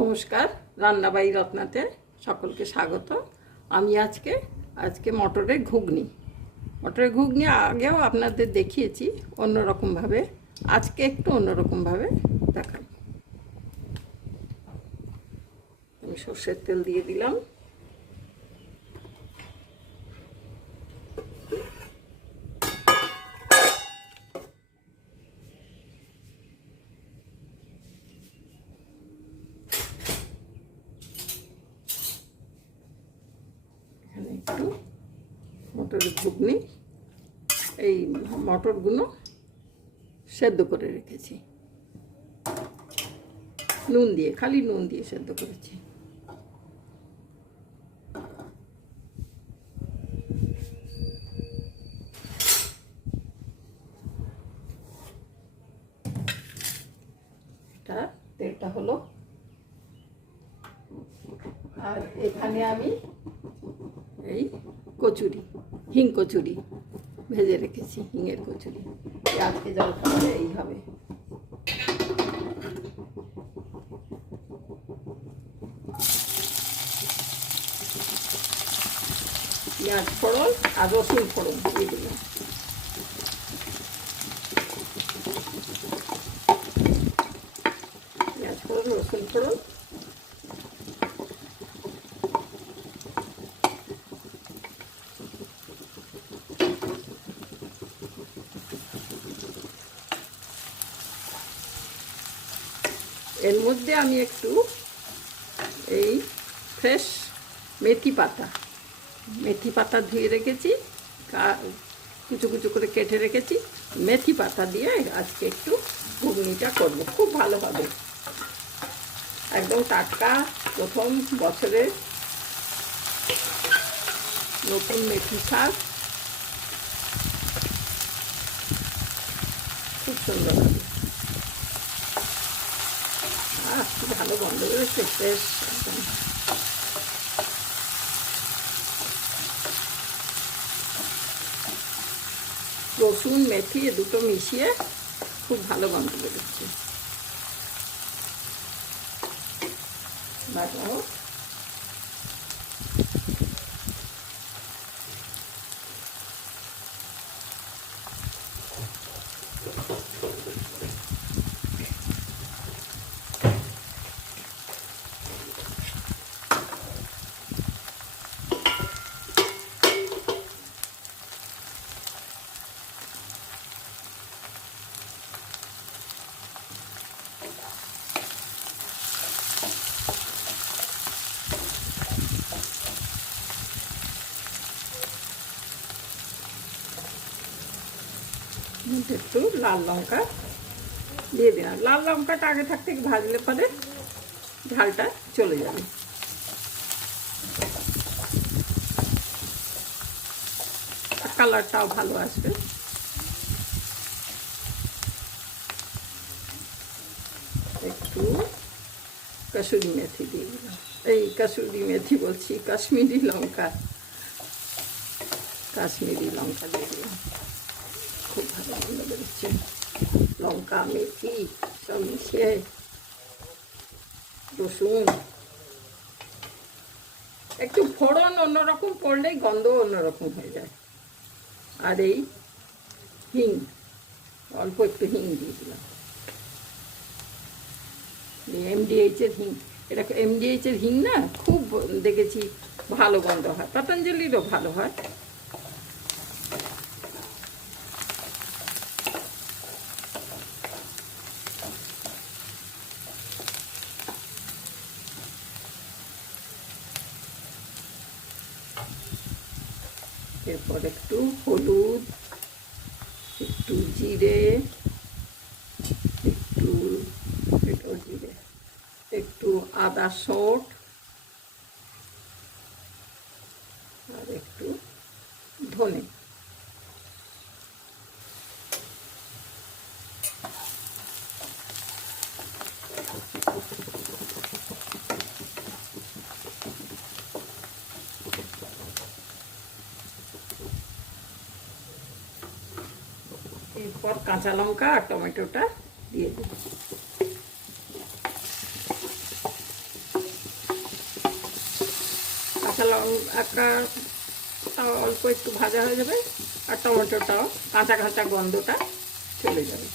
নমস্কার, রান্নাবাড়ি রত্নাতে সকলকে স্বাগত। আমি আজকে মটরের ঘুগনি আগেও আপনাদের দেখিয়েছি অন্যরকমভাবে। আজকে একটু অন্যরকমভাবে দেখাবো। আমি সর্ষের তেল দিয়ে দিলাম। একটু মটরের ঘুগনি, এই মটরগুলো সেদ্ধ করে রেখেছি নুন দিয়ে, খালি নুন দিয়ে সেদ্ধ করেছি। তেলটা হলো, আর এখানে আমি এই হিং কচুরি ভেজে রেখেছি। হিঙের কচুরি আজকে জল খাওয়ালে এই হবে। পেঁয়াজ ফোড়ন আর রসুন ফোড়ন দিয়ে দিলাম। পেঁয়াজ ফোড়ন, রসুন ফোড়ন, এর মধ্যে আমি একটু এই ফ্রেশ মেথি পাতা ধুয়ে রেখেছি, কুচো কুচো করে কেটে রেখেছি। মেথি পাতা দিয়ে আজকে একটু ঘুগনিটা করব, খুব ভালো হবে। একদম টাটকা, প্রথম বছরের নতুন মেথি শাক, খুব সুন্দর হবে। খুব ভালো গন্ধ বেরোচ্ছে, ফ্রেশ একদম। রসুন মেথি এ দুটো মিশিয়ে খুব ভালো গন্ধ বেরোচ্ছে। বাটাও একটু লাল লঙ্কা দিয়ে দিলাম। লাল লঙ্কাটা আগে থাকতে ভাজলে পরে ঝালটা চলে যাবে। কালারটাও ভালো আসবে। একটু কসুরি মেথি দিয়ে দিলাম। এই কসুরি মেথি বলছি, কাশ্মীরি লঙ্কা দিয়ে দিলাম। খুব ভালো গন্ধ বেরোচ্ছে। লঙ্কা মেথি সব মিশিয়ে, রসুন একটু ফোড়ন অন্যরকম পড়লেই গন্ধ অন্যরকম হয়ে যায়। আর এই হিং, অল্প একটু হিং দিয়ে দিলাম। এমডিএইচের হিং, এটা এমডিএইচের হিং না, খুব দেখেছি ভালো গন্ধ হয়। পতঞ্জলিরও ভালো হয়। এরপর একটু হলুদ, একটু জিরে, একটু আদা সট, আর একটু ধনে। এরপর কাঁচা লঙ্কা আর টমেটোটা দিয়ে দেব। একটা অল্প একটু ভাজা হয়ে যাবে, আর টমেটোটাও কাঁচা কাঁচা গন্ধটা চলে যাবে।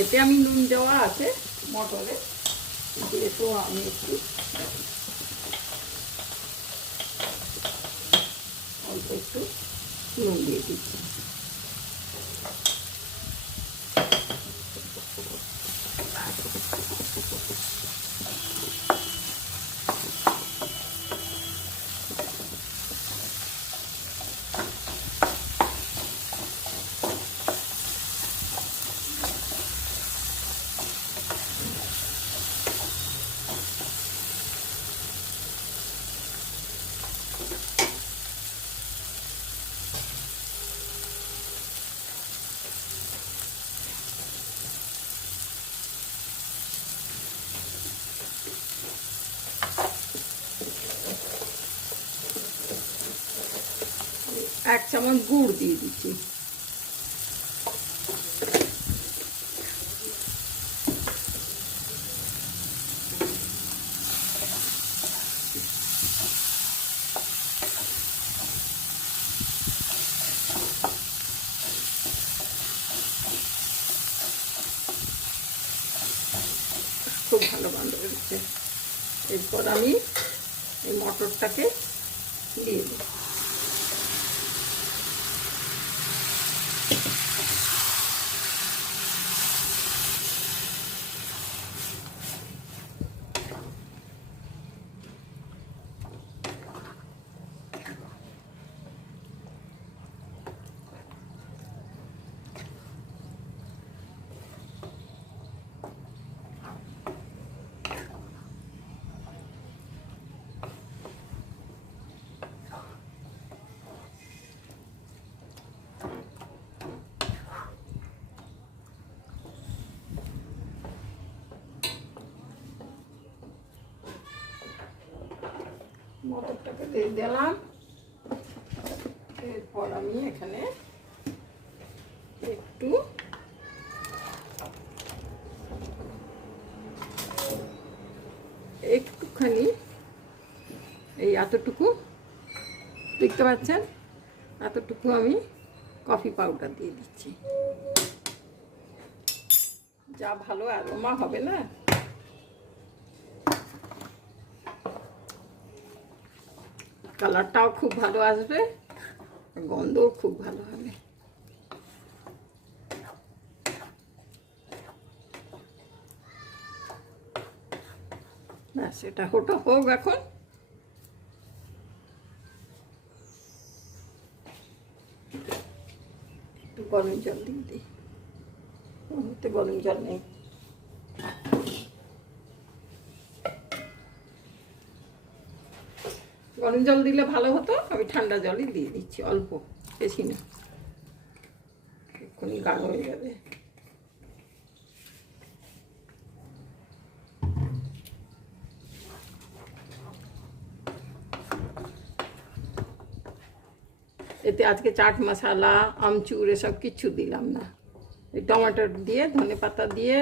এতে আমি নুন দেওয়া আছে মটরে, যেহেতু আমি একটু অল্প একটু নুন দিয়ে দিচ্ছি। এক চামচ গুড় দিয়ে দিচ্ছি। খুব ভালো গন্ধ বেরোচ্ছে। এরপর আমি এই মটরটাকে দিয়ে দিই। মটরটাকে দিয়ে দিলাম। এরপর আমি এখানে একটুখানি এই এতটুকু দেখতে পাচ্ছেন, এতটুকু আমি কফি পাউডার দিয়ে দিচ্ছি। যা ভালো অ্যারোমা হবে না, কালারটাও খুব ভালো আসবে, গন্ধও খুব ভালো হবে। ব্যাস, এটা হোক এখন। একটু গরম জল দিয়ে দিই, ওতে গরম জল নেই। গরম জল দিলে ভালো হতো, আমি ঠান্ডা জলই দিয়ে দিচ্ছি, অল্প, বেশি না, এক্ষুনি গাঢ় হয়ে যাবে। এতে আজকে চাট মশলা, আমচুর এসব কিচ্ছু দিলাম না। এই টমেটো দিয়ে, ধনে পাতা দিয়ে,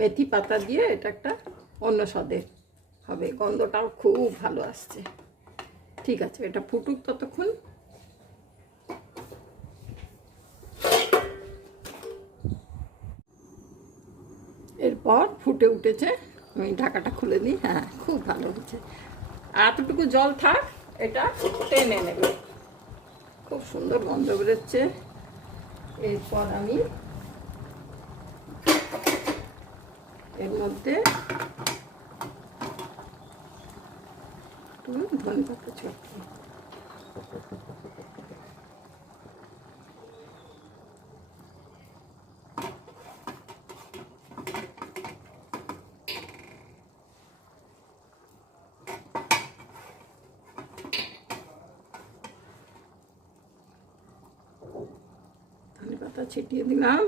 মেথি পাতা দিয়ে এটা একটা অন্য স্বাদের হবে, গন্ধটাও খুব ভালো আসছে। ঠিক আছে, এটা ফুটুক ততক্ষণ। এরপর ফুটে উঠেছে, আমি ঢাকাটা খুলে দিই। হ্যাঁ, খুব ভালো হচ্ছে। এতটুকু জল থাক, এটা টেনে নেবে। খুব সুন্দর গন্ধ বেরোচ্ছে। এরপর আমি এর মধ্যে একটু ধনে পাতা ছড়িয়ে পাতা ছিটিয়ে দিলাম,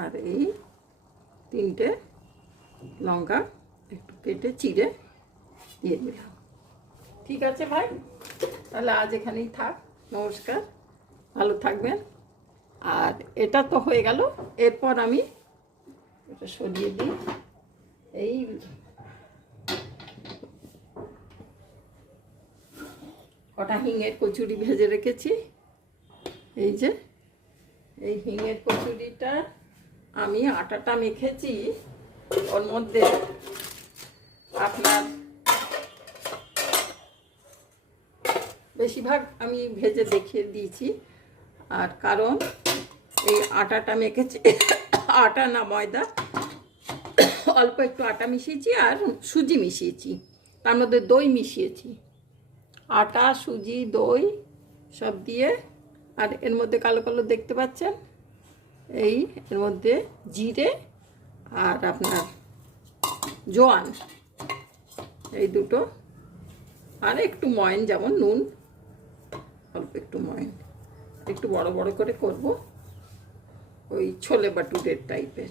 আর এই 3টে লঙ্কা একটু কেটে চিড়ে দিয়ে দিলাম। ঠিক আছে ভাই, তাহলে আজ এখানেই থাক। নমস্কার, ভালো থাকবেন। আর এটা তো হয়ে গেল। এরপর আমি এটা সরিয়ে দিই। এই কটা হিঙের কচুরি ভেজে রেখেছি, এই যে এই হিঙের কচুরিটা আমি আটাটা মেখেছি। ওর মধ্যে আপনার বেশিরভাগ আমি ভেজে দেখিয়ে দিয়েছি। আর কারণ এই আটাটা মেখেছি, আটা না ময়দা, অল্প একটু আটা মিশিয়েছি আর সুজি মিশিয়েছি, তার মধ্যে দই মিশিয়েছি। আটা, সুজি, দই সব দিয়ে, আর এর মধ্যে কালো কালো দেখতে পাচ্ছেন, এই এর মধ্যে জিরে আর আপনার জোয়ান, এই দুটো, আর একটু ময়ন, যেমন নুন, অল্প একটু ময়ন, একটু বড় বড় করে করব, ওই ছোলে বাটুরের টাইপের।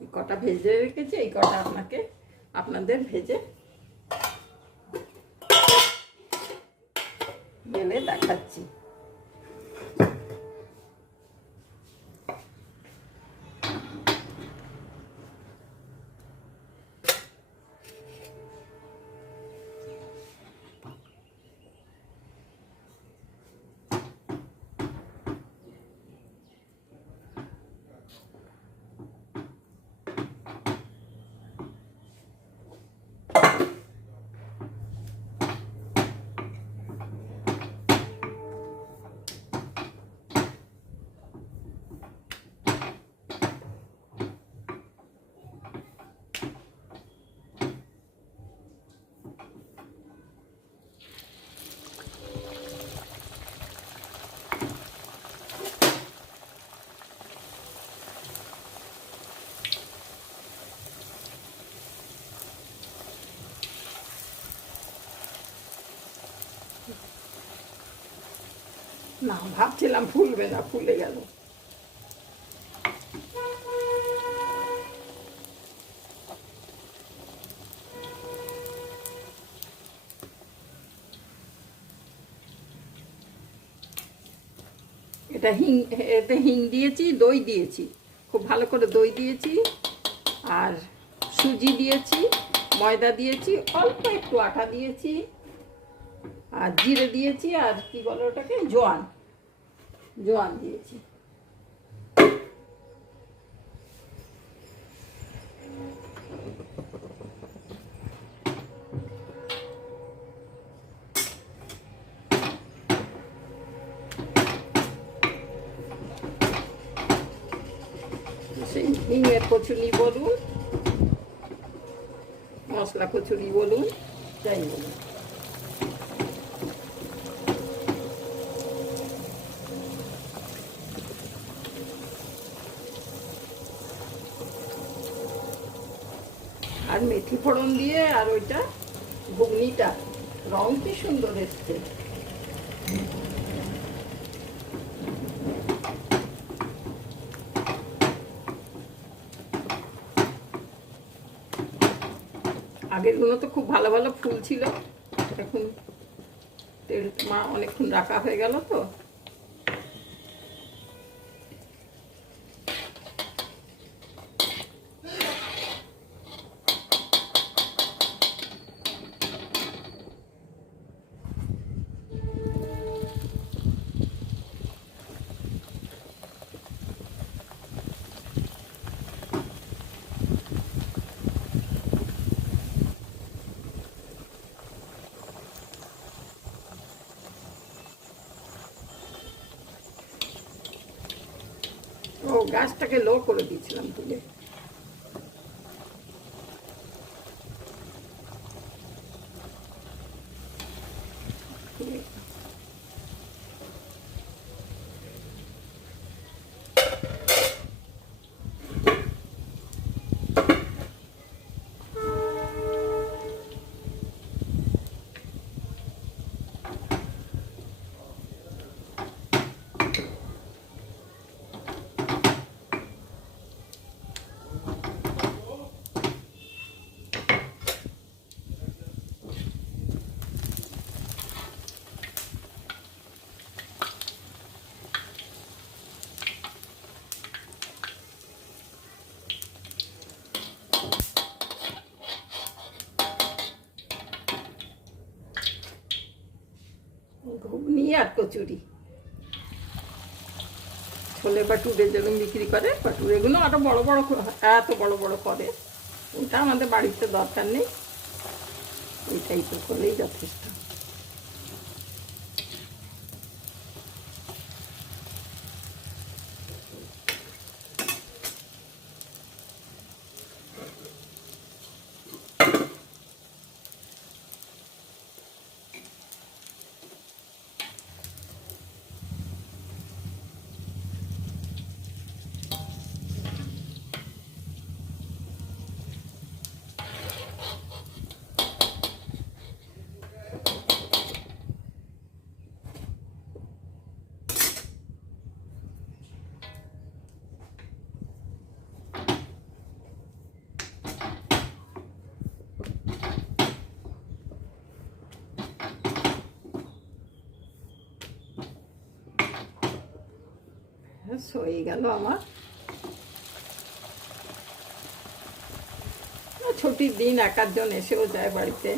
এই কটা ভেজে রেখেছি, এই কটা আপনাদের ভেজে বেলে দেখাচ্ছি। না, ভাবছিলাম ফুলবে না, ফুলে গেল। এটা এতে হিং দিয়েছি, দই দিয়েছি, খুব ভালো করে দই দিয়েছি, আর সুজি দিয়েছি, ময়দা দিয়েছি, অল্প একটু আটা দিয়েছি, আর জিরে দিয়েছি, আর কি বলে ওটাকে, জোয়ান দিয়েছি। সেই হিঙের কচুরি বলুন, মশলা কচুরি বলুন, যাই বলুন, আর মেথি ফোড়ন দিয়ে, আর ওইটা ঘুগনিটা রং কি সুন্দর এসছে। আগেরগুলো তো খুব ভালো ভালো ফুল ছিল, এখন তেল অনেকক্ষণ রাখা হয়ে গেল তো। ও, গ্যাসটাকে লো করে দিয়েছিলাম তুলে। কচুরি। ছোলে বাটুরে যেরকম বিক্রি করে, বাটুরেগুলো আরও বড় বড়, এত বড় বড় করে, ওটা আমাদের বাড়িতে দরকার নেই, এই টাইপের করলেই যথেষ্ট। হয়ে গেল আমার। ছুটির দিন এক আধজন এসেও যায় বাড়িতে,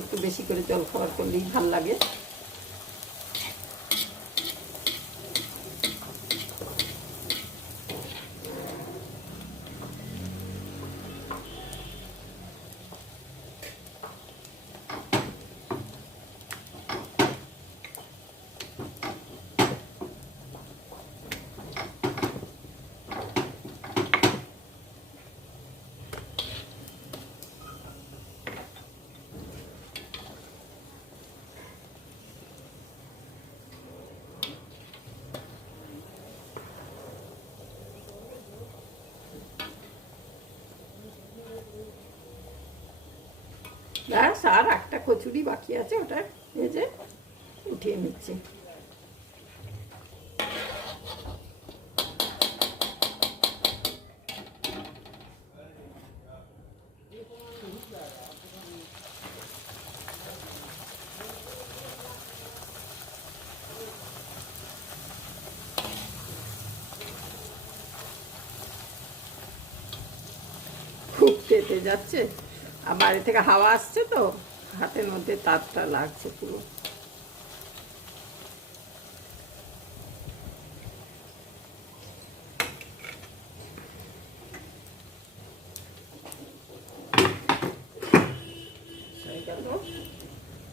একটু বেশি করে জল খাবার করলেই ভাল লাগে। ব্যাস, আর একটা কচুরি বাকি আছে, ওটা এই যে উঠিয়ে নিচ্ছি। খুব তেতে যাচ্ছে, আর বাইরে থেকে হাওয়া আসছে তো হাতের মধ্যে তাপটা লাগছে পুরো।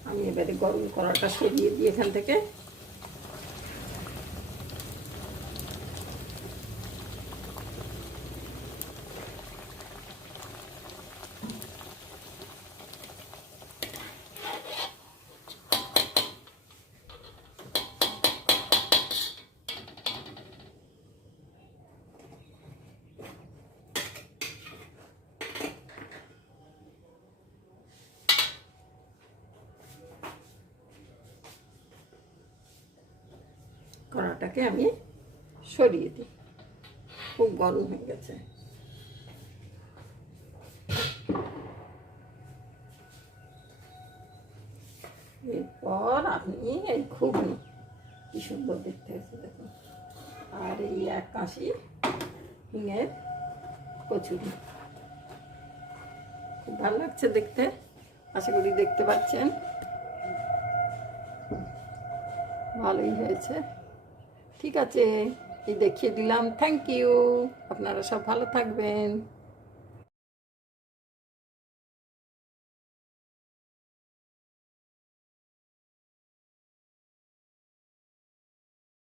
আমি এবারে গরম কড়াটা সরিয়ে দিই এখান থেকে। কড়াটাকে আমি সরিয়ে দিই, খুব গরম হয়ে গেছে। এরপর আমি এই ঘুগনি, কি সুন্দর দেখতে হয়েছে দেখুন, আর এই এক কাশি হিঙের কচুরি, খুব ভালো লাগছে দেখতে, আশা করি দেখতে পাচ্ছেন, ভালোই হয়েছে। ঠিক আছে, এই দেখিয়ে দিলাম। থ্যাংক ইউ, আপনারা সব ভালো থাকবেন।